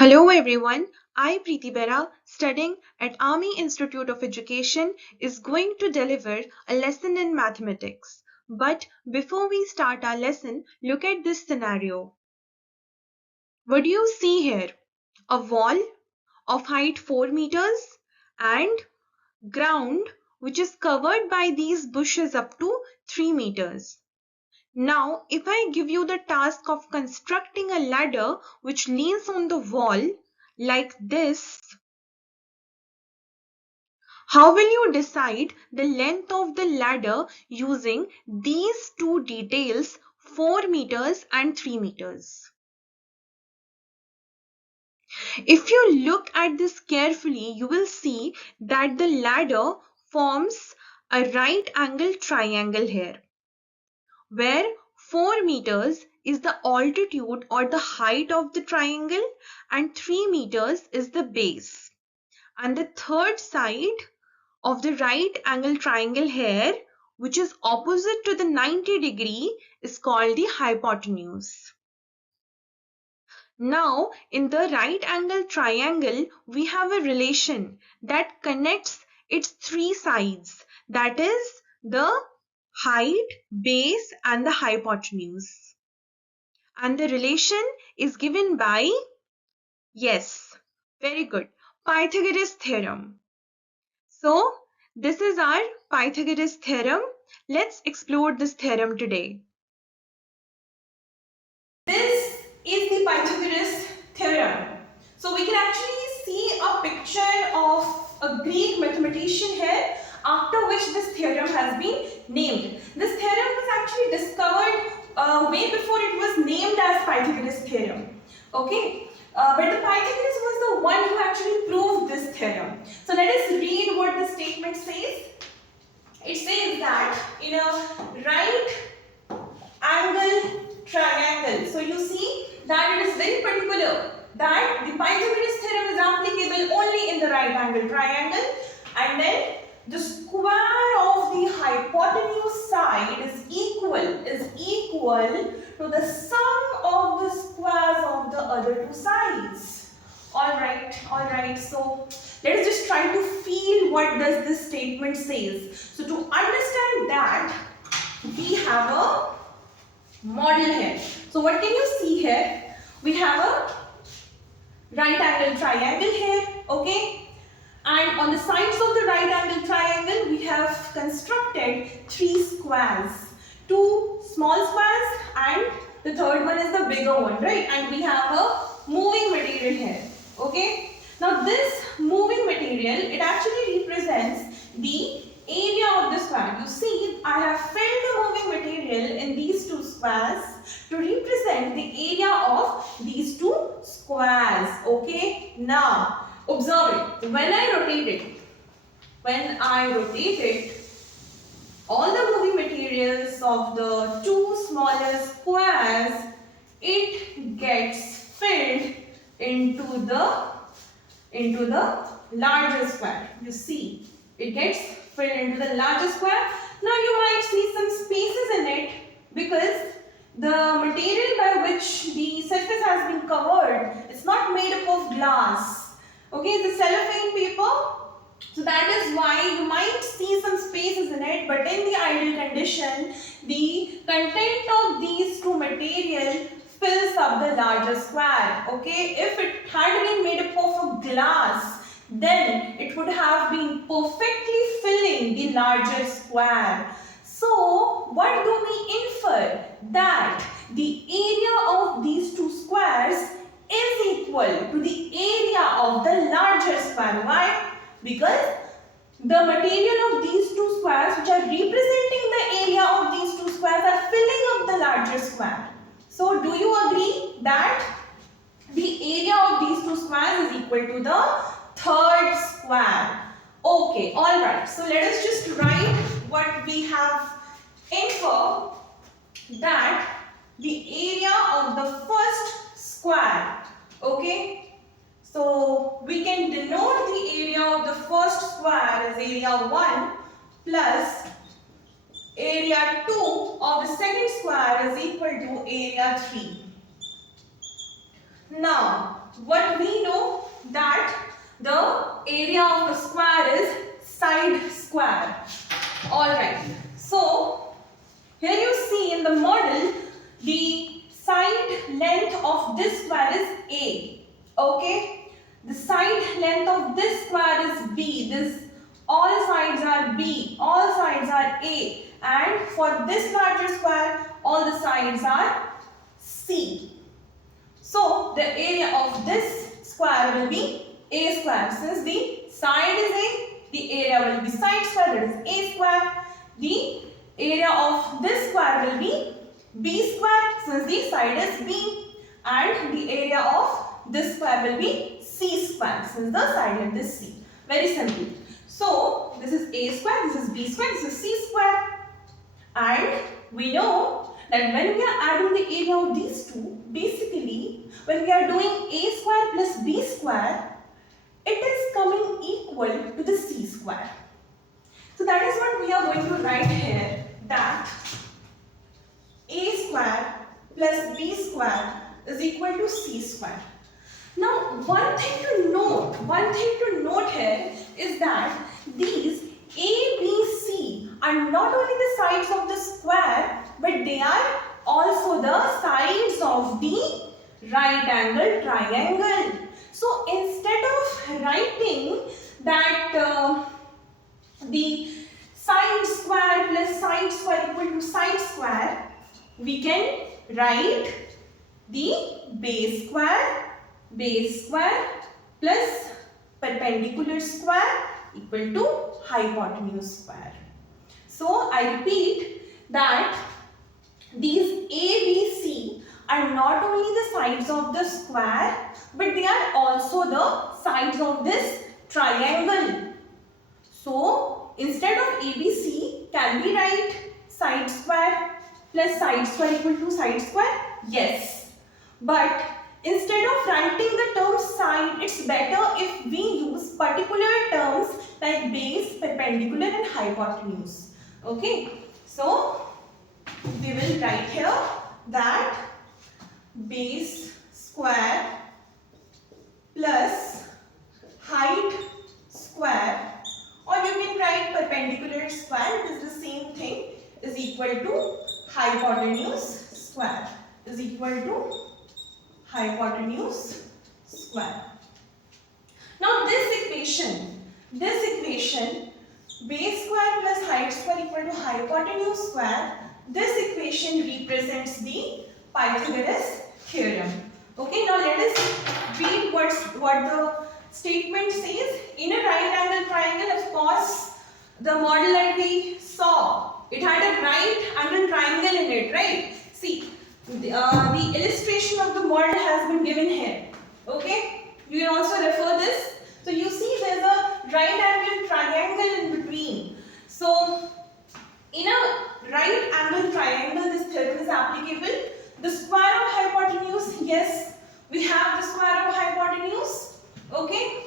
Hello everyone, I Preeti Bera, studying at Army Institute of Education, is going to deliver a lesson in mathematics. But before we start our lesson, look at this scenario. What do you see here? A wall of height 4 meters and ground which is covered by these bushes up to 3 meters. Now, if I give you the task of constructing a ladder which leans on the wall like this, how will you decide the length of the ladder using these two details, 4 meters and 3 meters? If you look at this carefully, you will see that the ladder forms a right angle triangle here, where 4 meters is the altitude or the height of the triangle and 3 meters is the base. And the third side of the right angle triangle here, which is opposite to the 90-degree, is called the hypotenuse. Now, in the right angle triangle, we have a relation that connects its three sides, that is the height, base and the hypotenuse. And the relation is given by, yes, very good, Pythagoras theorem. So, this is our Pythagoras theorem. Let's explore this theorem today. This is the Pythagoras theorem. So, we can actually see a picture of a Greek mathematician here, after which this theorem has been named. This theorem was actually discovered way before it was named as Pythagoras theorem. Okay. But the Pythagoras was the one who actually proved this theorem. So let us read what the statement says. It says that in a right angle triangle, so you see that it is very particular that the Pythagoras theorem is applicable only in the right angle triangle, and then the square of the hypotenuse side is equal to the sum of the squares of the other two sides. Alright. So let us just try to feel what does this statement says. So to understand that, we have a model here. So what can you see here? We have a right angle triangle here, okay? And on the sides of the right angle triangle, we have constructed three squares. Two small squares and the third one is the bigger one, right? And we have a moving material here, okay? Now this moving material, it actually represents the area of the square. You see, I have filled the moving material in these two squares to represent the area of these two squares, okay? Now, observe it. When I rotate it, all the moving materials of the two smaller squares, it gets filled into the larger square. You see, it gets filled into the larger square. Now you might see some spaces in it because the material by which the surface has been covered is not made up of glass. Okay, it's a cellophane paper. So that is why you might see some spaces in it, but in the ideal condition, the content of these two material fills up the larger square. Okay, if it had been made up of a glass, then it would have been perfectly filling the larger square. So, what do we infer? That the area of these two squares is equal to the area of the larger square. Why? Because the material of these two squares, which are representing the area of these two squares, are filling up the larger square. So, do you agree that the area of these two squares is equal to the third square? Okay, alright. So, let us just write what we have infer, that the area of the first square, okay? So, we can denote the area of the first square as area 1 plus area 2 of the second square is equal to area 3. Now, what we know that the area of a square is side square. Alright, so here you see in the model the side length of this square is A. Okay, the side length of this square is B. All sides are B, all sides are A, and for this larger square all the sides are C. So the area of this square will be A square. Since the side is A, the area will be side square, that is A square. The area of this square will be B square, since the side is B, and the area of this square will be C square, since the side length is C. Very simple. So this is A square, this is B square, this is C square, and we know that when we are adding the area of these two, basically when we are doing A square plus B square, it is coming equal to the C square. So that is what we are going to write here, that A square plus B square is equal to C square. Now one thing to note here is that these A, B, C are not only the sides of the square, but they are also the sides of the right angle triangle. So instead of writing that the side square plus side square equal to side square, we can write the base square plus perpendicular square equal to hypotenuse square. So I repeat that these A, B, C are not only the sides of the square, but they are also the sides of this triangle. So instead of ABC, can we write side square plus side square equal to side square? Yes. But instead of writing the term side, it's better if we use particular terms like base, perpendicular and hypotenuse. Okay. So we will write here that base square plus height square, or you can write perpendicular square, it is the same thing, is equal to hypotenuse square, is equal to hypotenuse square. Now this equation, base square plus height square equal to hypotenuse square, this equation represents the Pythagoras theorem. Okay, now let us read what the statement says. In a right angle triangle, of course, the model that we saw, it had a right angle triangle in it, right? See, the illustration of the model has been given here. Okay, you can also refer this. So you see there's a right angle triangle in between. So in a right angle triangle, this theorem is applicable. The square of hypotenuse, yes, we have the square of hypotenuse. Okay,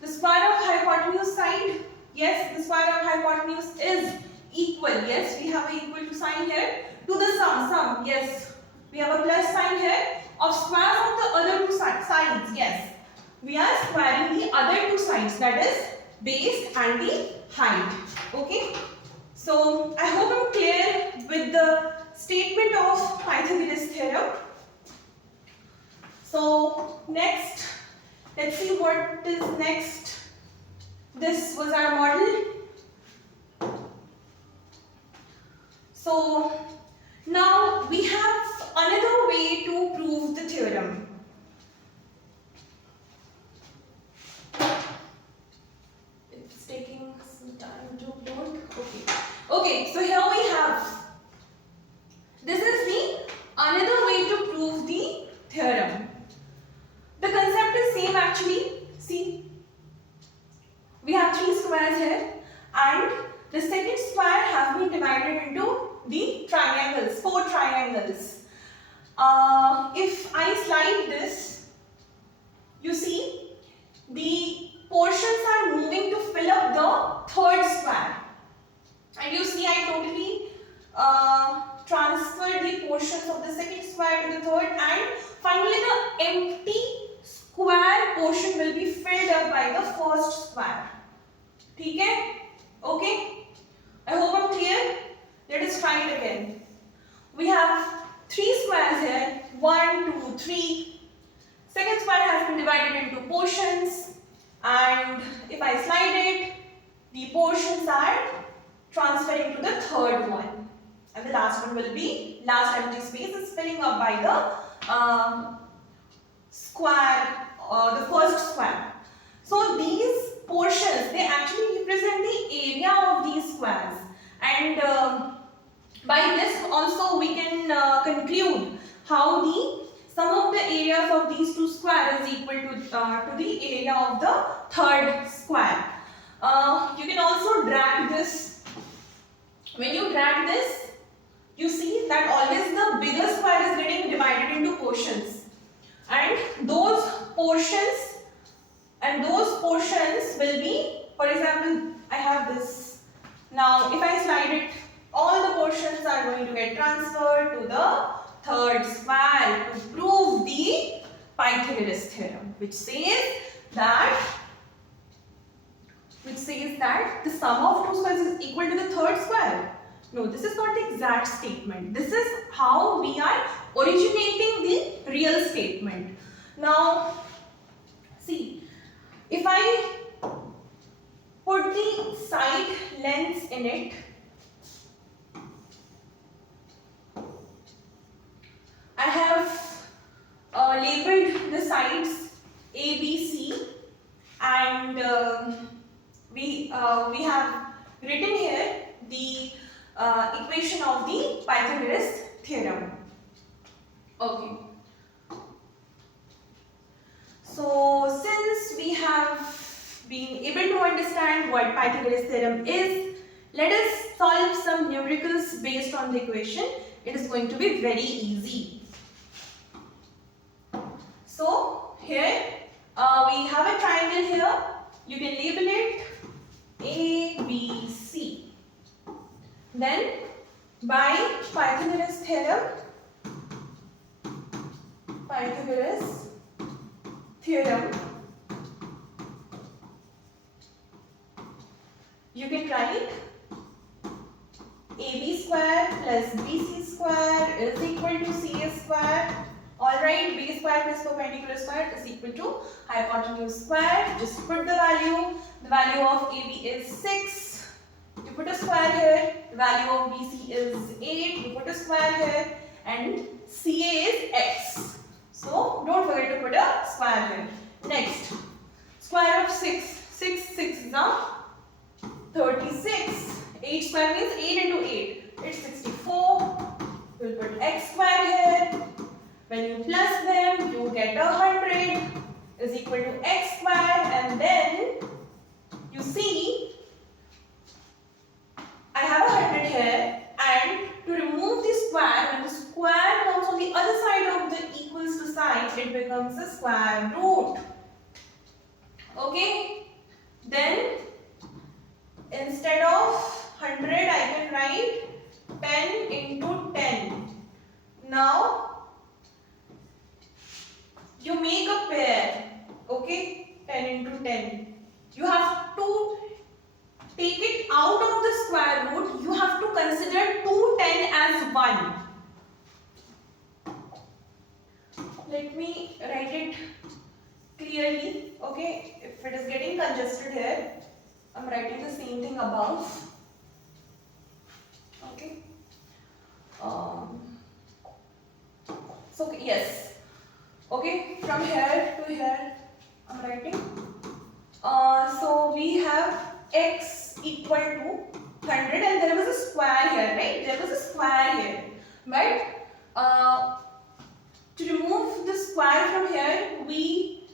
the square of hypotenuse side, yes, the square of hypotenuse is equal. Yes, we have an equal to sign here to the sum. Yes, we have a plus sign here of square of the other two sides. Yes, we are squaring the other two sides, that is base and the height. Okay, so I hope I'm clear with the statement of Pythagoras theorem. So next, let's see what is next. This was our model. So now we have another way to prove the theorem. It's taking some time to load. Okay, so here we have. This is the another way to prove the theorem. The concept is same actually. See, we have three squares here, and the second square has been divided into the triangles, 4 triangles. If I slide this, you see the portions are moving to fill up the third square, and you see I totally transferred the portions of the second square to the third, and finally the empty by the first square. ठीक है? Okay? I hope I'm clear. Let us try it again. We have 3 squares here. 1, 2, 3. Second square has been divided into portions, and if I slide it, the portions are transferring to the third one, and the last one will be, last empty space is filling up by the square, the first square. So these portions, they actually represent the area of these squares, and by this also we can conclude how the sum of the areas of these two squares is equal to the area of the third square. You can also drag this. When you drag this, you see that always the bigger square is getting divided into portions, and those portions will be, for example, I have this. Now if I slide it, all the portions are going to get transferred to the third square to prove the Pythagoras theorem, which says that the sum of two squares is equal to the third square. No, this is not the exact statement. This is how we are originating the real statement. Now, see, if I put the side lengths in it, I have labeled the sides A, B, C, and we have written here the equation of the Pythagoras theorem. Okay. So since we have been able to understand what Pythagoras theorem is, let us solve some numericals based on the equation. It is going to be very easy. So here we have a triangle here. You can label it A, B, C. Then by Pythagoras theorem, you can write AB square plus BC square is equal to CA square. Alright, B square plus perpendicular square is equal to hypotenuse square. Just put the value. The value of AB is 6. You put a square here. The value of BC is 8. You put a square here. And CA is X. So don't forget to put a square here. Next, square of 6. 6 is 36. 8 square means 8 into 8. It's 64. We'll put X square here. When you plus them, you get 100 is equal to X square, and then you see I have 100 here, and to remove the square, when the square comes on the other side of the equals to sign, it becomes a square root. Okay? Then instead of 100, I can write 10 into 10. Now you make a pair, okay, 10 into 10. You have to take it out of the square root. You have to consider 210 as 1. Let me write it clearly, okay. If it is getting congested here, I'm writing the same thing above, okay. So yes. Okay, from here to here, I'm writing. So we have X equal to 100, and there was a square here, right? There was a square here. But to remove the square from here, we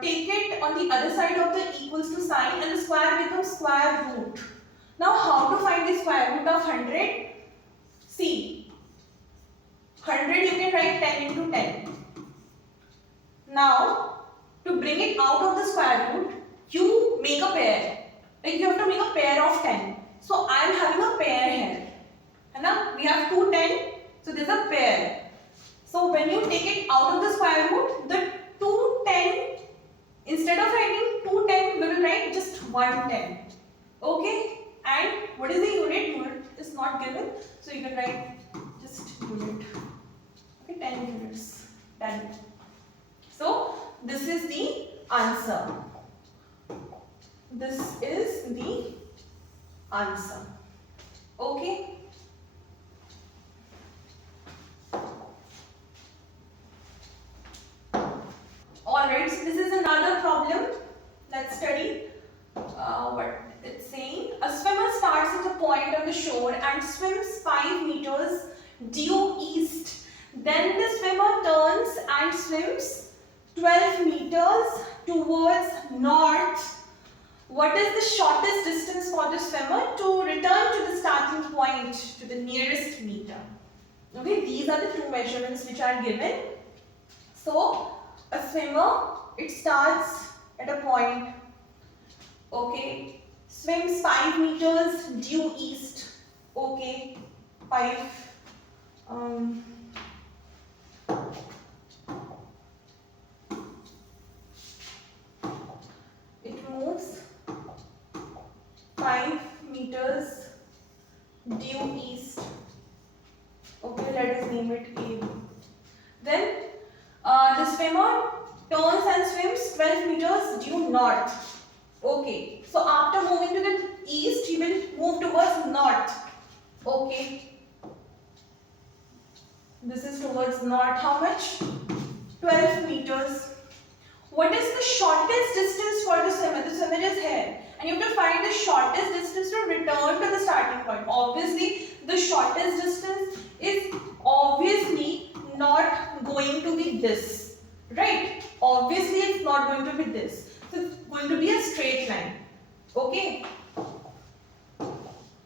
take it on the other side of the equals to sign, and the square becomes square root. Now how to find the square root of 100? See, 100 you can write 10 into 10. Now, to bring it out of the square root, you make a pair. Like you have to make a pair of 10. So I am having a pair here. And we have 2 10. So there is a pair. So when you take it out of the square root, the 2 10, instead of writing 2 110. Okay, and what is the unit? Unit is not given, so you can write just unit. Okay, 10 units. 10. So this is the answer. This is the answer. Okay. Alright, so this is another problem. Let's study what it's saying. A swimmer starts at a point on the shore and swims 5 meters due east. Then the swimmer turns and swims 12 meters towards north. What is the shortest distance for the swimmer to return to the starting point, to the nearest meter? Okay, these are the two measurements which are given. So, a swimmer, it starts at a point, okay, swims 5 meters due east, okay, 5, it moves 5 meters due east, okay, let us name it A. Then the swimmer turns and swims 12 meters due north. Okay. So after moving to the east, he will move towards north. Okay. This is towards north. How much? 12 meters. What is the shortest distance for the swimmer? The swimmer is here. And you have to find the shortest distance to return to the starting point. Obviously, the shortest distance is obviously not going to be this, right? Obviously, it's not going to be this. So, it's going to be a straight line. Okay?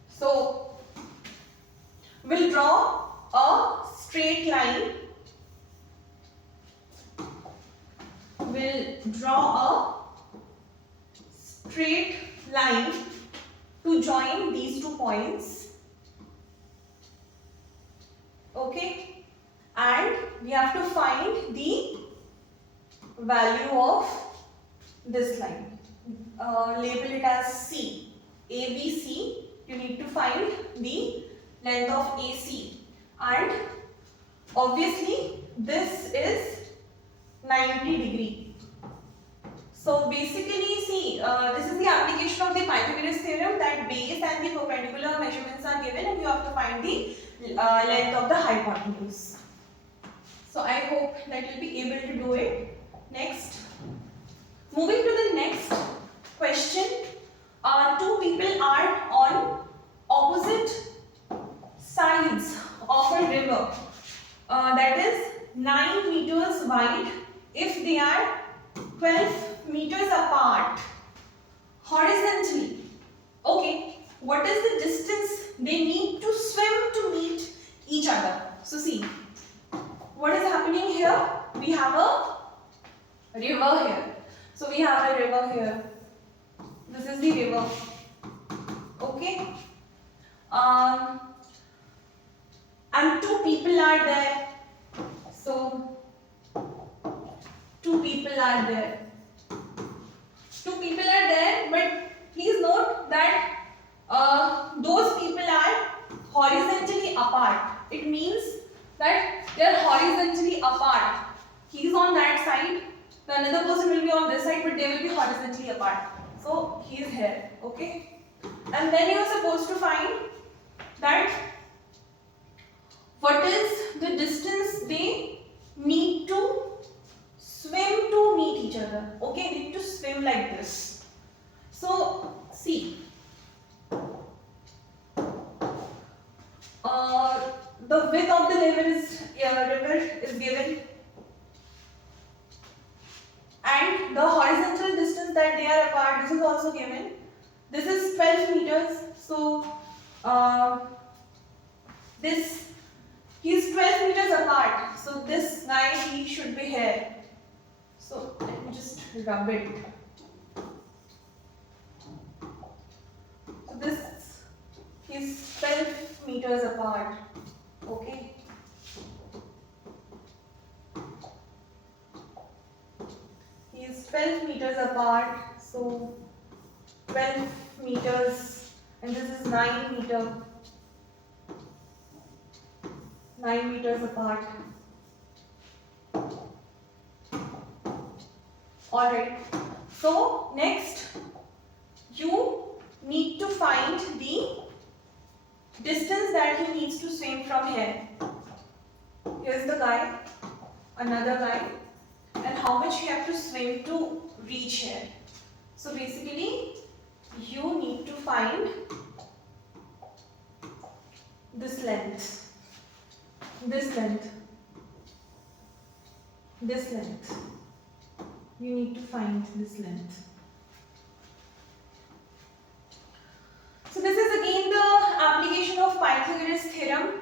So, we'll draw a straight line. We'll draw a straight line to join these 2 points. Okay? And we have to find the value of this line. Label it as C. ABC, you need to find the length of AC. And obviously, this is 90 degree. So basically, see, this is the application of the Pythagoras Theorem, that base and the perpendicular measurements are given and you have to find the length of the hypotenuse. So I hope that you'll be able to do it. Next, moving to the next question. 2 people are on opposite sides of a river that is 9 meters wide if they are 12 meters apart horizontally. Okay, what is the distance they need to swim to meet each other? So see, what is happening here? We have a river here. So we have a river here. This is the river. Okay. And 2 people are there. So 2 people are there. 2 people are there, but please note that those people are horizontally apart. It means that they are horizontally apart. He is on that side, the another person will be on this side, but they will be horizontally apart. So he is here, okay? And then you are supposed to find that what is the distance they need to swim to meet each other. Okay, need to swim like this. So see, the width of the river is given, and the horizontal distance that they are apart, this is also given. This is 12 meters. So he is 12 meters apart. So this guy, he should be here. So let me just rub it. So this is 12 meters apart. Okay. He is 12 meters apart. So 12 meters and this is 9 meter. 9 meters apart. Alright. So next you need to find the distance that he needs to swim from here. Here's the guy, another guy, and how much you have to swim to reach here. So basically you need to find this length, this length, this length. You need to find this length. So this is again the application of Pythagoras theorem.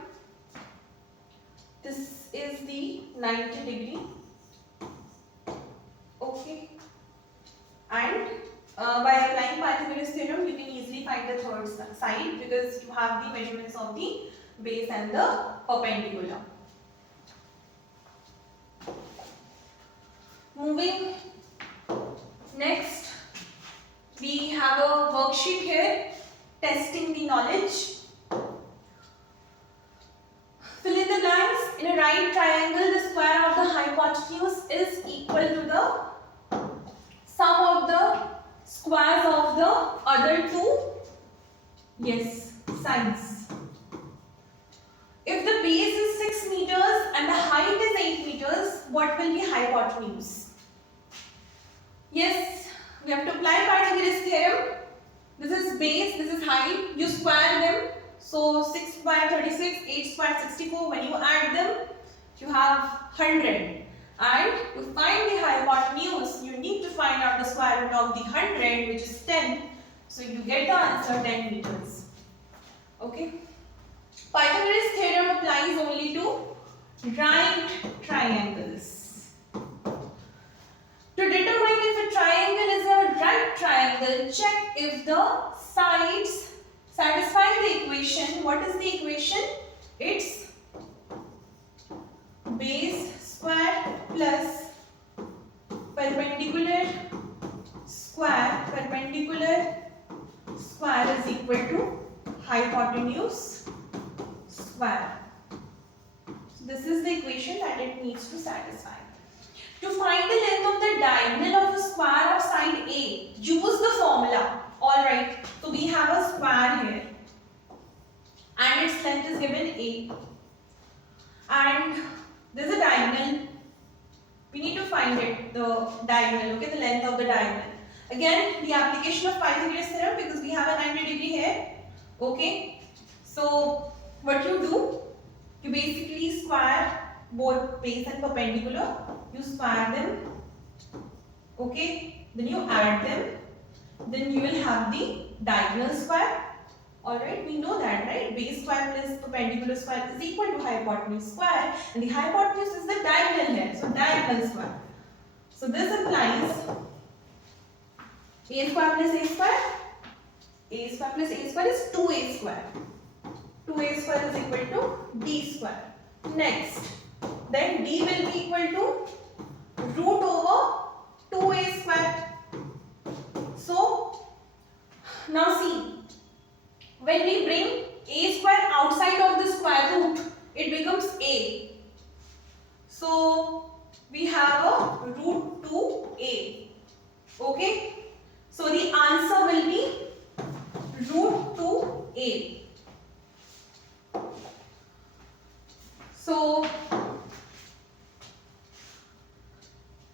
This is the 90 degree. Okay. And by applying Pythagoras theorem, you can easily find the third side because you have the measurements of the base and the perpendicular. Moving next, we have a worksheet here, testing the knowledge. Fill in the blanks. In a right triangle, the square of the hypotenuse is equal to the sum of the squares of the other two, sides. If the base is 6 meters and the height is 8 meters, what will be hypotenuse? Yes, we have to apply Pythagoras theorem. This is base, this is height. You square them. So 6 square 36, 8 square 64. When you add them, you have 100. And to find the hypotenuse, you need to find out the square root of the 100, which is 10. So you get the answer 10 meters. Okay. Pythagoras theorem applies only to right triangles. To determine if a triangle is a right triangle, check if the sides satisfy the equation. What is the equation? It's base square plus perpendicular square is equal to hypotenuse square. So this is the equation that it needs to satisfy. To find the length of the diagonal of a square of side A, use the formula. Alright, so we have a square here and its length is given A. And there is a diagonal. We need to find it, the diagonal, okay, the length of the diagonal. Again, the application of Pythagoras theorem because we have a 90 degree here. Okay, so what you do, you basically square both base and perpendicular. You square them, okay, then you add them, then you will have the diagonal square. Alright, we know that, right? Base square plus perpendicular square is equal to hypotenuse square, and the hypotenuse is the diagonal here, so diagonal square. So this implies a square plus a square. A square plus a square is 2a square. 2a square is equal to d square. Next, then d will be equal to root over 2a square. So, now see, when we bring a square outside of the square root, it becomes a. So, we have a root 2a. Okay? So, the answer will be root 2a. So,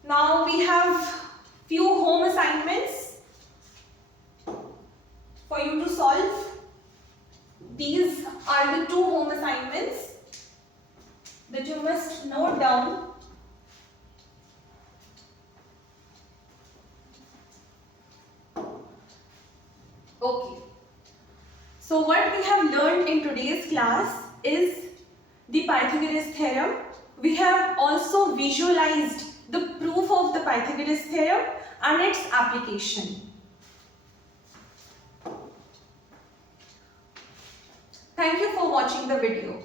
now we have few home assignments for you to solve. These are the 2 home assignments that you must note down. Okay. So what we have learned in today's class is the Pythagoras theorem. We have also visualized the proof of the Pythagoras theorem and its application. Thank you for watching the video.